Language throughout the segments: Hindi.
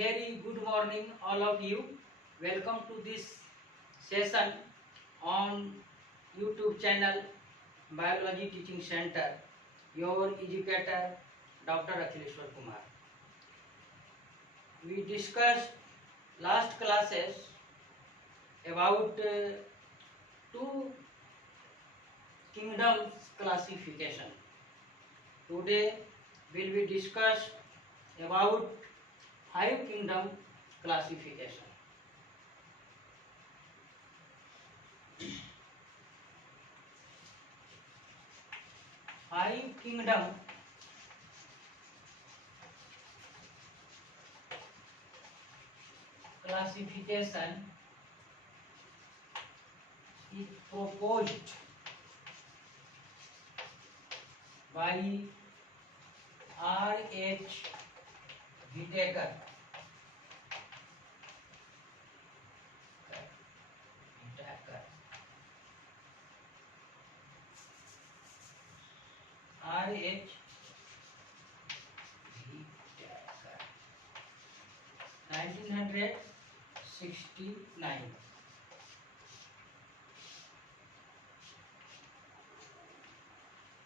Very good morning, all of you. Welcome to this session on YouTube channel Biology Teaching Center. Your educator, Dr. Akhileshwar Kumar. We discussed last classes about two kingdoms classification. Today will be discussed about five kingdom classification. Five kingdom classification is proposed by R.H. Whittaker. R.H. Whittaker, 1969.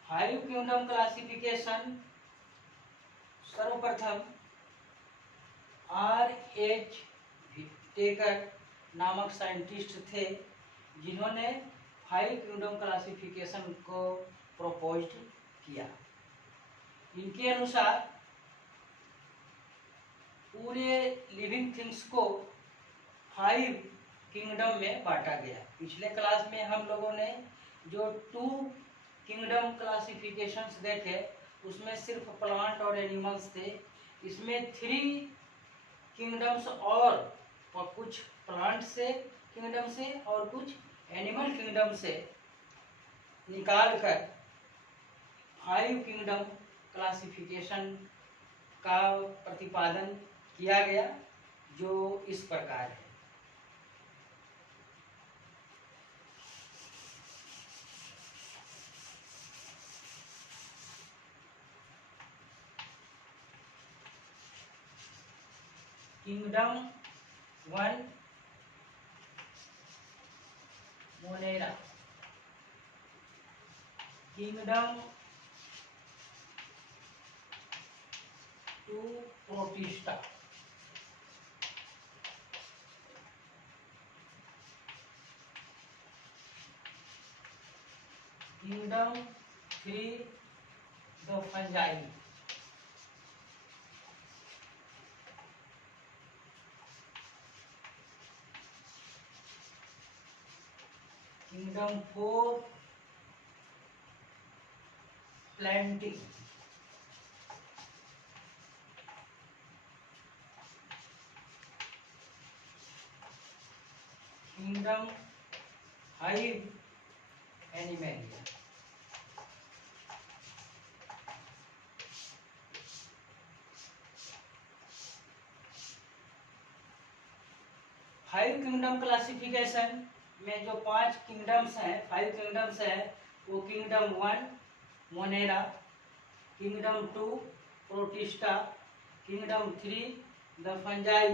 Five kingdom classification सर्वप्रथम R.H. Whittaker नामक साइंटिस्ट थे जिन्होंने फाइव किंगडम क्लासिफिकेशन को प्रपोज किया। इनके अनुसार पूरे लिविंग थिंग्स को फाइव किंगडम में बांटा गया। पिछले क्लास में हम लोगों ने जो टू किंगडम क्लासिफिकेशंस देखे उसमें सिर्फ प्लांट और एनिमल्स थे। इसमें थ्री किंगडम्स और कुछ प्लांट से किंगडम से और कुछ एनिमल किंगडम से निकाल कर फाइव किंगडम क्लासिफिकेशन का प्रतिपादन किया गया, जो इस प्रकार है। Kingdom one Monera, kingdom two Protista, kingdom three the Fungi, kingdom four planting, kingdom five Animalia. Five kingdom classification में जो पांच किंगडम्स हैं, फाइव किंगडम्स हैं, वो kingdom one Monera, kingdom two Protista, kingdom three the Fungi,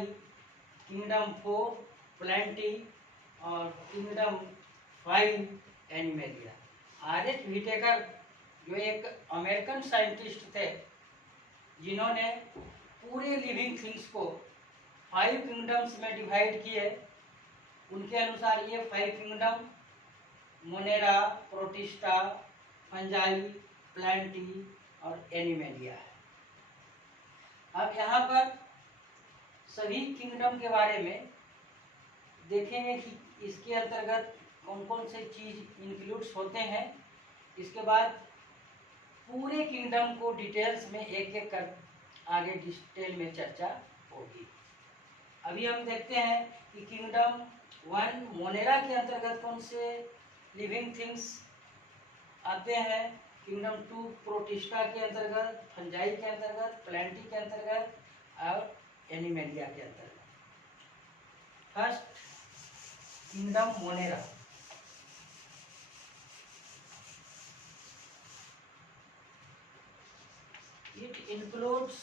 kingdom four Plantae और kingdom five Animalia. R.H. Whittaker जो एक अमेरिकन साइंटिस्ट थे जिन्होंने पूरे लिविंग थिंग्स को फाइव किंगडम्स में डिवाइड किए, उनके अनुसार ये five kingdom Monera, protista, fungi, Plantae और एनिमेलिया है। अब यहाँ पर सभी किंगडम के बारे में देखेंगे कि इसके अंतर्गत कौन कौन से चीज इंक्लूड्स होते हैं। इसके बाद पूरे किंगडम को डिटेल्स में एक एक कर आगे डिटेल में चर्चा होगी। अभी हम देखते हैं कि किंगडम वन मोनेरा के अंतर्गत कौन से लिविंग थिंग्स आते हैं, किंगडम टू प्रोटिस्टा के अंतर्गत, फंजाई के अंतर्गत, प्लांटी के अंतर्गत और एनिमेलिया के अंतर्गत। First kingdom Monera. It includes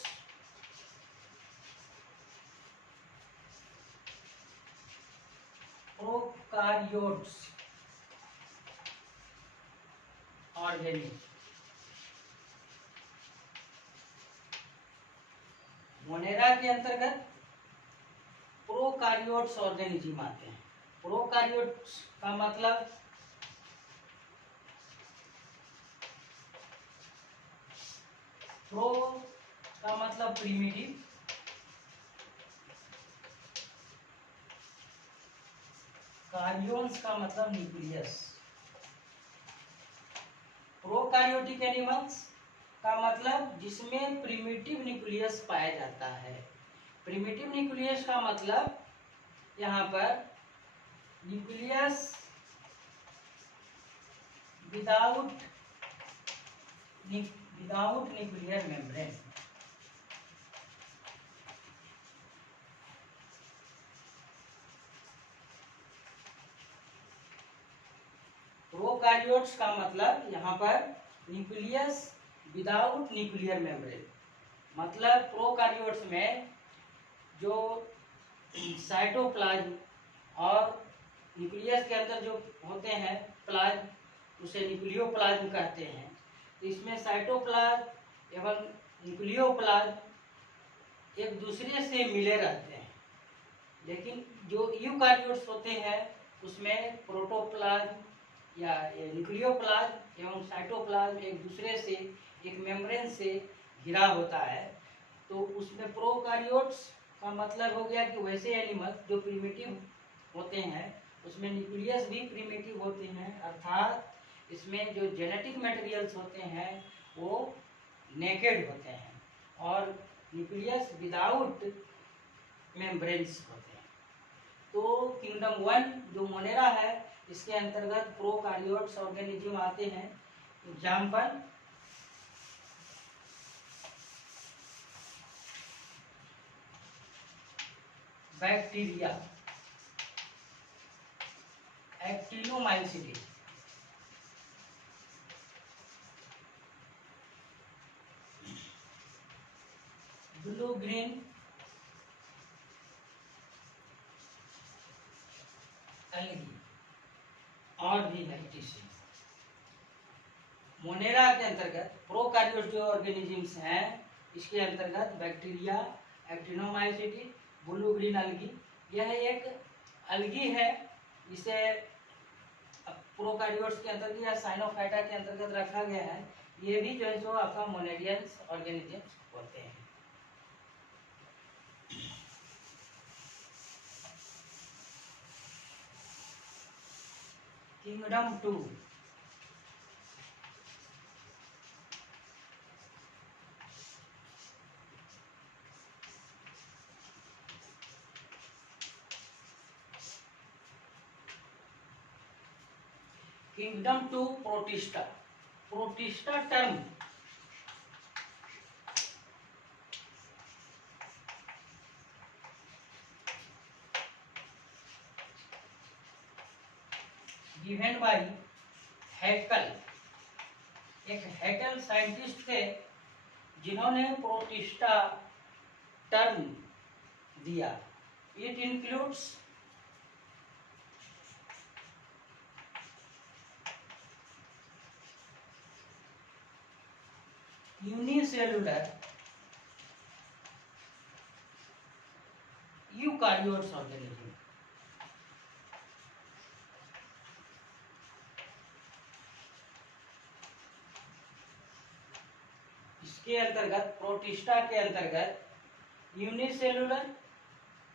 prokaryotes organism. Monera के अंतर्गत प्रोकारियोट्स ऑर्गेनिज्म आते हैं। प्रोकारियोट्स का मतलब प्रो का मतलब प्रिमिटिव, कार्योन्स का मतलब न्यूक्लियस। प्रोकारियोटिक एनिमल्स का मतलब जिसमें प्रिमिटिव न्यूक्लियस पाया जाता है। प्रिमिटिव न्यूक्लियस का मतलब यहाँ पर nucleus without nuclear membrane. Prokaryotes का मतलब यहाँ पर न्यूक्लियस विदाउट न्यूक्लियर मेम्ब्रेन, मतलब प्रोकारियोट्स में जो साइटोप्लाज्म और न्यूक्लियस के अंदर जो होते हैं प्लाज्म, उसे न्यूक्लियोप्लाज्म कहते हैं। तो इसमें साइटोप्लाज्म एवं न्यूक्लियोप्लाज्म एक दूसरे से मिले रहते हैं, लेकिन जो यूकारियोट्स होते हैं उसमें प्रोटोप्लाज्म या न्यूक्लियोप्लाज्म एवं साइटोप्लाज्म एक दूसरे से एक मेम्ब्रेन से घिरा होता है। तो उसमें प्रोकारियोट्स का मतलब हो गया कि वैसे एनिमल जो प्रिमिटिव होते हैं उसमें न्यूक्लियस भी प्रिमिटिव होते हैं, अर्थात इसमें जो जेनेटिक मटेरियल्स होते हैं वो नेकेड होते हैं और न्यूक्लियस विदाउट मेम्ब्रेन्स होते हैं। तो किंगडम 1 जो मोनेरा है इसके अंतर्गत प्रोकारियोट्स ऑर्गेनिज्म आते हैं। Example bacteria, actinomycetes, blue green algae और भी वेजिटेशन। मोनेरा के अंतर्गत प्रोकारियोट जो ऑर्गेनिजम्स हैं इसके अंतर्गत bacteria, actinomycetes, blue green algae, यह एक एल्गी है। इसे प्रोकारियोट्स के अंतर्गत या साइनोफाइटा के अंतर्गत रखा गया है। ये भी जो है सो आपका मोनेरियंस ऑर्गेनिजम्स होते हैं। Kingdom 2 kingdom 2 Protista. Protista term given by Haeckel. एक हैकल साइंटिस्ट थे जिन्होंने प्रोटिस्टा टर्म दिया। It includes unicellular eukaryotes organism. इसके अंतर्गत प्रोटिस्टा के अंतर्गत यूनिसेलुलर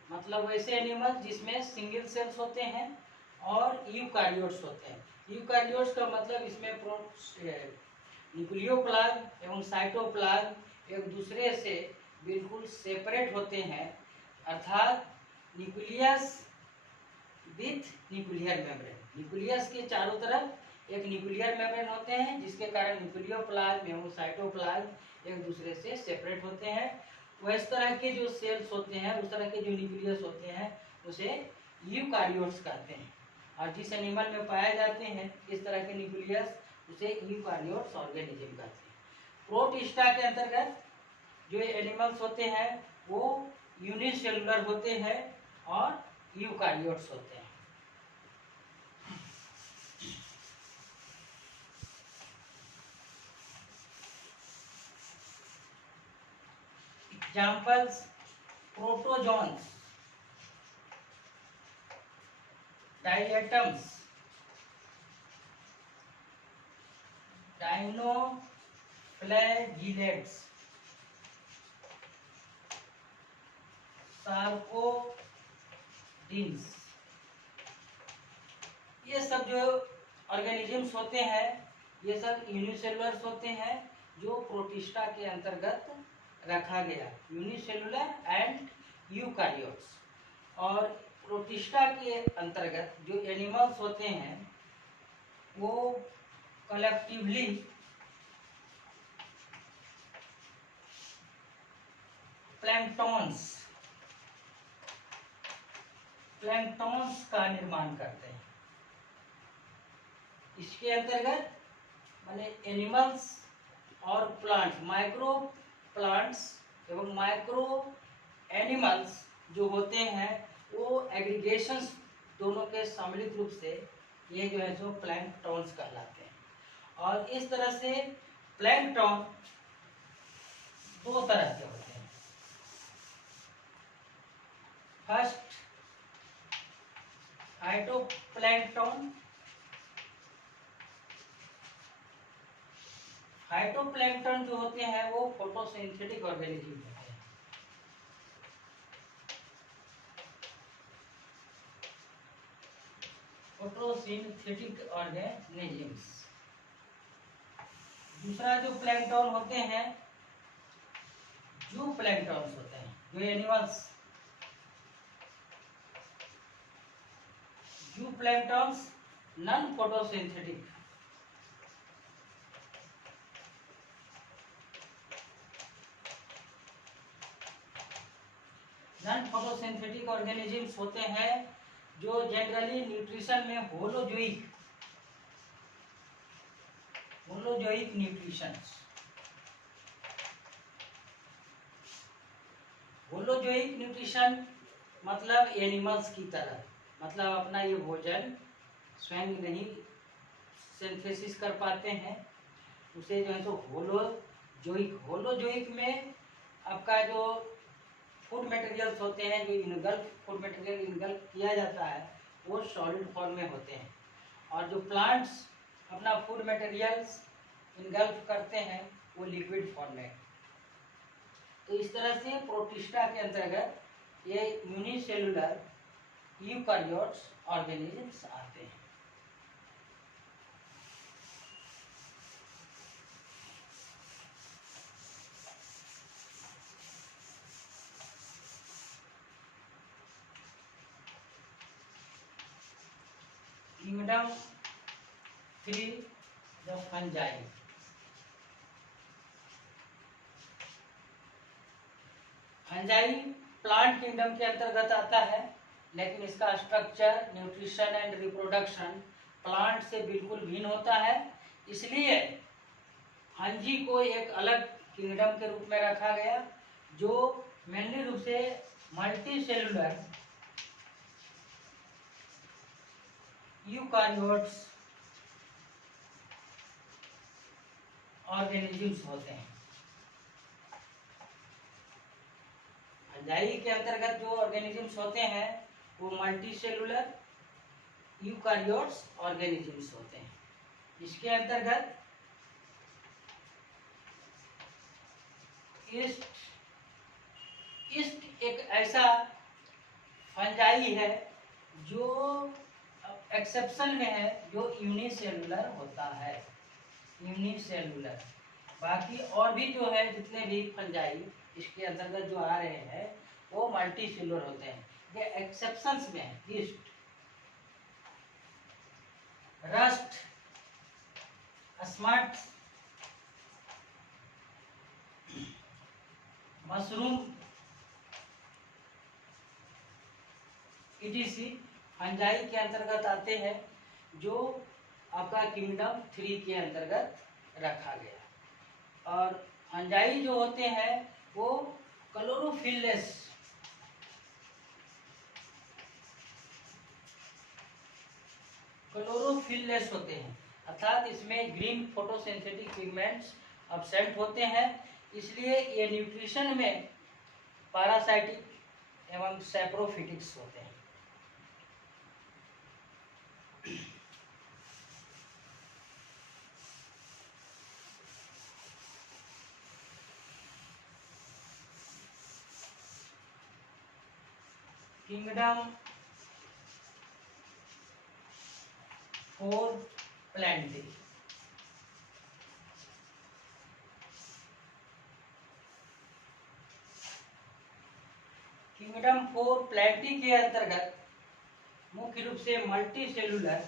मतलब वैसे एनिमल जिसमें सिंगल सेल्स होते हैं और यूकारियोट्स होते हैं। यूकारियोट्स का मतलब इसमें न्यूक्लियोप्लाज्म एवं साइटोप्लाज्म एक दूसरे से बिल्कुल सेपरेट होते हैं, अर्थात nucleus with nuclear membrane. Nucleus के चारों तरफ एक न्यूक्लियर मेम्ब्रेन होते हैं जिसके कारण न्यूक्लियोप्लाज्म एवं साइटोप्लाज्म एक दूसरे से सेपरेट होते हैं। उस तरह के जो सेल्स होते हैं, उस तरह के जो न्यूक्लियस होते हैं उसे यूकारियोट्स कहते हैं। और जिस एनिमल में पाए जाते हैं इस तरह के न्यूक्लियस उसे यूकारियोट्स ऑर्गेनिज्म कहते हैं। प्रोटिस्टा के अंतर्गत जो एनिमल्स होते हैं वो यूनिसेलुलर होते हैं और यूकारियोट्स होते हैं। Examples protozoans, diatoms, dinoflagellates, sarcodines. ये सब जो ऑर्गेनिजम्स होते हैं ये सब यूनिसेलुलर्स होते हैं जो प्रोटिस्टा के अंतर्गत रखा गया, यूनिसेलुलर एंड यूकारियोट्स। और प्रोटिस्टा के अंतर्गत जो एनिमल्स होते हैं वो कलेक्टिवली प्लैंक्टॉन्स का निर्माण करते हैं। इसके अंतर्गत माने एनिमल्स और प्लांट्स, माइक्रो प्लांट्स एवं माइक्रो एनिमल्स जो होते हैं वो एग्रीगेशंस दोनों के सम्मिलित रूप से ये जो है जो प्लैंक्टॉन्स कहलाते हैं। और इस तरह से प्लैंक्टॉन दो तरह के होते हैं। First phytoplankton. फाइटोप्लैंक्टन जो होते हैं वो फोटोसिंथेटिक ऑर्गेनिज्म होते हैं। Photosynthetic organisms. दूसरा जो प्लैंक्टन होते हैं जू प्लैंक्टन्स होते हैं, जो एनिमल्स। जू planktons non photosynthetic, non photosynthetic organisms होते हैं जो जनरली न्यूट्रिशन में होलोजोइक न्यूट्रिशन, होलोजोइक न्यूट्रिशन मतलब एनिमल्स की तरह, मतलब अपना ये भोजन स्वयं नहीं सिंथेसिस कर पाते हैं, उसे जो है तो होलोजोइक में आपका जो फूड मटेरियल्स होते हैं, जो फूड मटेरियल इनगल्फ किया जाता है वो सॉलिड फॉर्म में होते हैं। और जो प्लांट्स अपना फूड मटेरियल्स इनगल्फ करते हैं वो लिक्विड फॉर्म में। तो इस तरह से प्रोटिस्टा के अंतर्गत ये यूनिसेलुलर यूकारियोट्स ऑर्गेनिजम्स आते हैं। Kingdom 3 the fungi. Fungi plant kingdom के अंतर्गत आता है, लेकिन इसका structure, nutrition and reproduction plant से बिल्कुल भिन्न होता है। इसलिए फंजी को एक अलग किंगडम के रूप में रखा गया जो मेनली रूप से मल्टी सेलुलर यूकारियोट्स ऑर्गेनिजम्स होते हैं। फंजाई के अंतर्गत जो ऑर्गेनिजम्स होते हैं वो मल्टी सेलुलर यूकारियोट्स ऑर्गेनिजम्स होते हैं। इसके अंतर्गत ईस्ट एक ऐसा फंजाई है जो एक्सेप्शन में है, जो यूनिसेलुलर होता है, यूनिसेलुलर। बाकी और भी जो है जितने भी फंजाई इसके अंतर्गत जो आ रहे हैं वो मल्टी सेलुलर होते हैं। ये एक्सेप्शंस में है। East, rust, smut, mushroom, etc fungi के अंतर्गत आते हैं, जो आपका किंगडम 3 के अंतर्गत रखा गया। और फंजाई जो होते हैं वो क्लोरोफिललेस होते हैं, अर्थात इसमें ग्रीन फोटोसिंथेटिक पिगमेंट्स एब्सेंट होते हैं। इसलिए ये न्यूट्रिशन में पैरासाइटिक एवं सैप्रोफिटिक्स होते हैं। Kingdom four plenty. Kingdom four plenty के अंतर्गत मुख्य रूप से मल्टी सेलुलर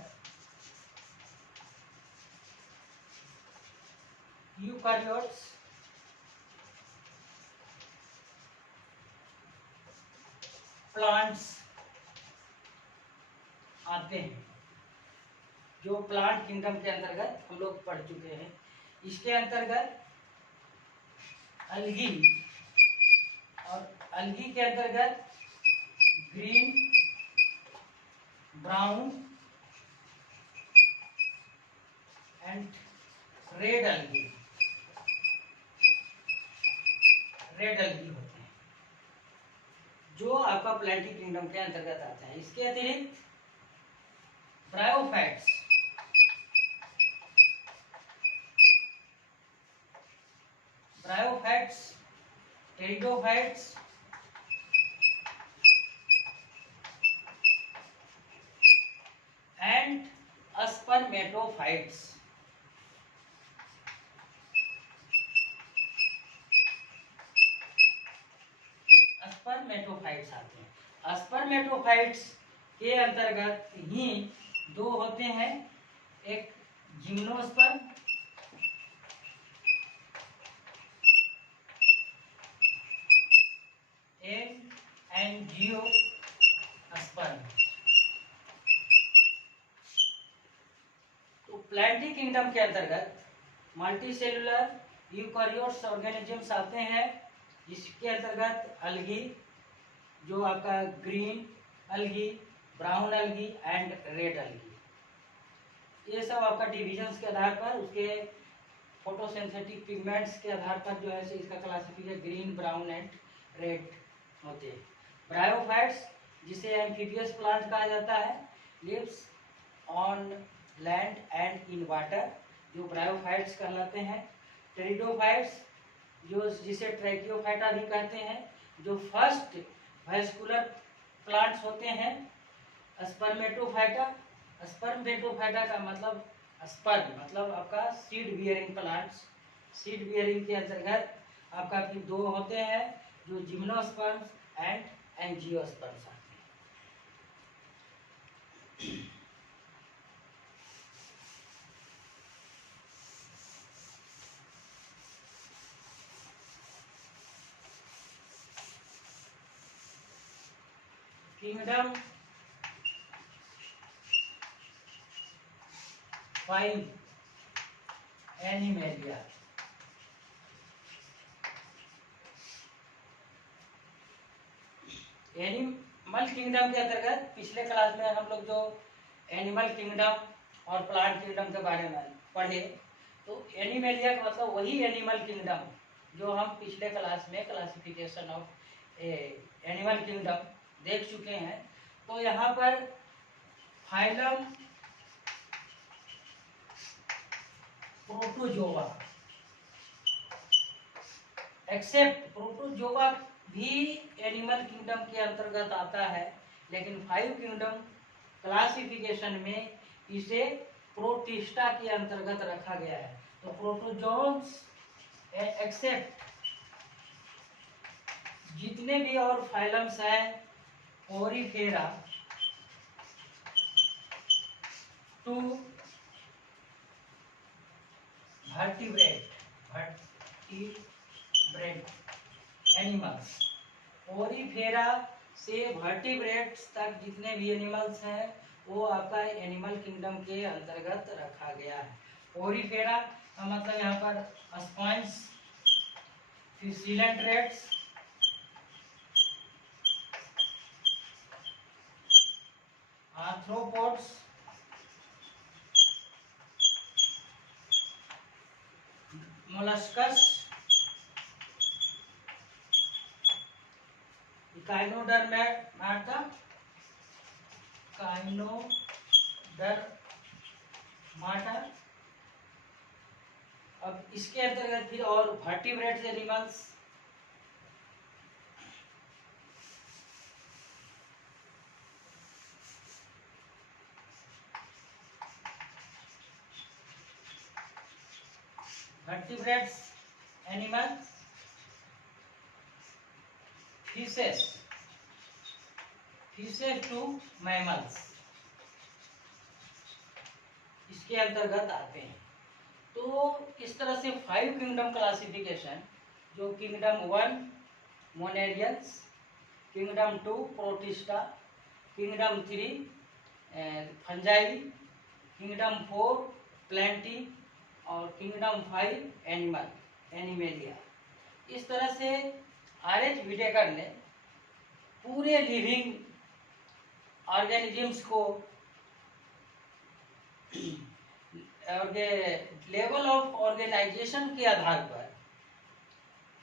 यूकारियोट्स, प्लांट्स आते हैं, जो प्लांट किंगडम के अंतर्गत हम लोग पढ़ चुके हैं। इसके अंतर्गत अलगी, और अलगी के अंतर्गत ग्रीन, ब्राउन एंड रेड अलगी होते हैं, जो आपका प्लांटी किंगडम के अंतर्गत आता है। इसके अतिरिक्त bryophytes, pteridophytes, and spermatophytes. Spermatophytes आते हैं। स्पर्मेटोफाइट्स के अंतर्गत ही दो होते हैं, एक जिम्नोस्पर्म एंड जियोस्पर्म। तो प्लांटी किंगडम के अंतर्गत मल्टीसेलुलर यूकारियोट्स ऑर्गेनिजम्स आते हैं, जिसके अंतर्गत अलगी, जो आपका green algae, brown algae and red algae, ये सब आपका डिविजन्स के आधार पर, उसके फोटोसिंथेटिक पिगमेंट्स के आधार पर जो है इसका classification green, brown and red होते हैं। ब्रायोफाइट्स, जिसे एम्फीबियस प्लांट कहा जाता है, lives on land and in water, जो ब्रायोफाइट्स कहलाते हैं। टेरिडोफाइट्स, जो जिसे ट्रैकियोफाइटा भी कहते हैं, जो फर्स्ट वैस्कुलर प्लांट्स होते हैं। स्पर्मेटोफाइटा का मतलब स्पर्म मतलब आपका seed bearing plants. Seed bearing के अंतर्गत आपका फिर दो होते हैं, जो जिम्नोस्पर्म्स एंड एंजियोस्पर्म्स आते हैं। Kingdom 5 animalia. एनिमल किंगडम के अंतर्गत पिछले क्लास में हम लोग जो एनिमल किंगडम और प्लांट किंगडम के बारे में पढ़े, तो एनिमेलिया का मतलब वही एनिमल किंगडम जो हम पिछले क्लास में क्लासिफिकेशन ऑफ एनिमल किंगडम देख चुके हैं। तो यहाँ पर फाइलम प्रोटोजोआ, एक्सेप्ट प्रोटोजोआ भी एनिमल किंगडम के अंतर्गत आता है, लेकिन 5 किंगडम क्लासिफिकेशन में इसे प्रोटिस्टा के अंतर्गत रखा गया है। तो प्रोटोजोन्स एक्सेप्ट जितने भी और फाइलम्स हैं, ओरिफेरा टू वर्टिब्रेट एनिमल्स, ओरिफेरा से वर्टिब्रेट्स तक जितने भी एनिमल्स हैं वो आपका एनिमल किंगडम के अंतर्गत रखा गया है। ओरिफेरा का मतलब यहाँ पर स्पॉन्ज, फिर सिलेंट्रेट्स, आर्थ्रोपोड्स, मोलस्कस काइनोडर्माटा, काइनोडर्माटा। अब इसके अंतर्गत फिर और vertebrates animals, vertebrates animals, fishes to mammals इसके अंतर्गत आते हैं। तो इस तरह से 5 किंगडम क्लासिफिकेशन, जो kingdom 1 मोनेरियंस, kingdom 2 protista, kingdom 3 fungi, kingdom 4 Plantae और किंगडम 5 एनिमेलिया। इस तरह से आर.एच. विटेकर ने पूरे लिविंग ऑर्गेनिजम्स को लेवल ऑफ ऑर्गेनाइजेशन के आधार पर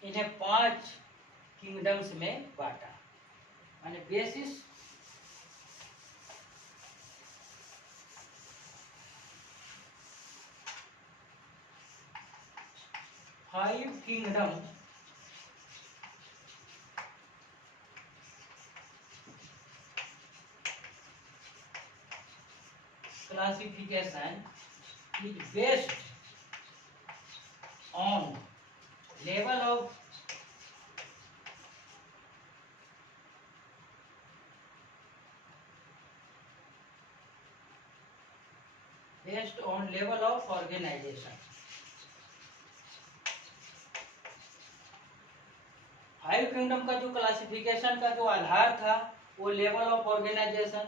इन्हें 5 किंगडम्स में बांटा, माने basis five kingdom classification is based on level of organization। 5 kingdom का जो क्लासिफिकेशन का जो आधार था वो लेवल ऑफ ऑर्गेनाइजेशन।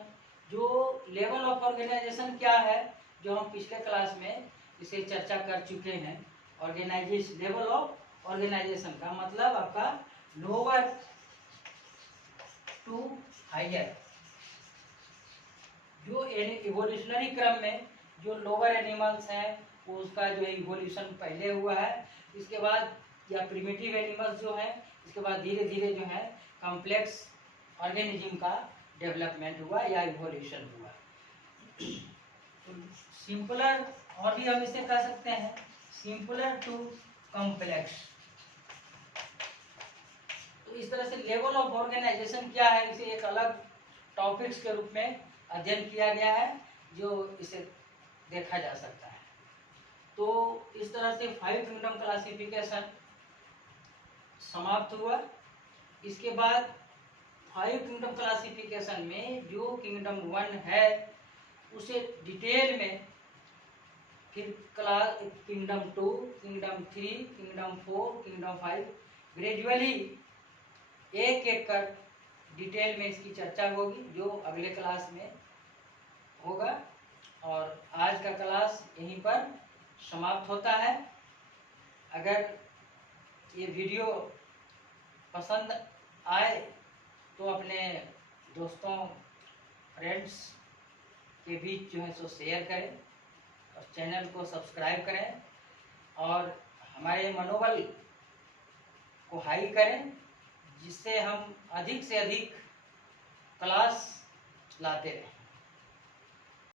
जो लेवल ऑफ ऑर्गेनाइजेशन क्या है, जो हम पिछले क्लास में इसे चर्चा कर चुके हैं। ऑर्गेनाइजेशन, लेवल ऑफ ऑर्गेनाइजेशन का मतलब आपका लोअर टू हायर। जो इवोल्यूशनरी क्रम में जो लोअर एनिमल्स हैं वो उसका जो इवोल्यूशन पहले हुआ है, इसके बाद या प्रिमिटिव एनिमल्स जो है, इसके बाद धीरे धीरे जो है कॉम्प्लेक्स ऑर्गेनिज्म का डेवलपमेंट हुआ या इवोल्यूशन हुआ। सिंपलर, और भी हम इसे कह सकते हैं सिंपलर टू कॉम्प्लेक्स। तो इस तरह से लेवल ऑफ ऑर्गेनाइजेशन क्या है, इसे एक अलग टॉपिक्स के रूप में अध्ययन किया गया है, जो इसे देखा जा सकता है। तो इस तरह से 5 किंगडम क्लासिफिकेशन समाप्त हुआ। इसके बाद 5 किंगडम क्लासिफिकेशन में जो किंगडम 1 है उसे डिटेल में फिर class kingdom 2, kingdom 3, kingdom 4, kingdom 5 gradually एक एक कर डिटेल में इसकी चर्चा होगी, जो अगले क्लास में होगा। और आज का क्लास यहीं पर समाप्त होता है। अगर ये वीडियो पसंद आए तो अपने दोस्तों, फ्रेंड्स के बीच जो है सो शेयर करें और चैनल को सब्सक्राइब करें और हमारे मनोबल को हाई करें, जिससे हम अधिक से अधिक क्लास लाते रहें।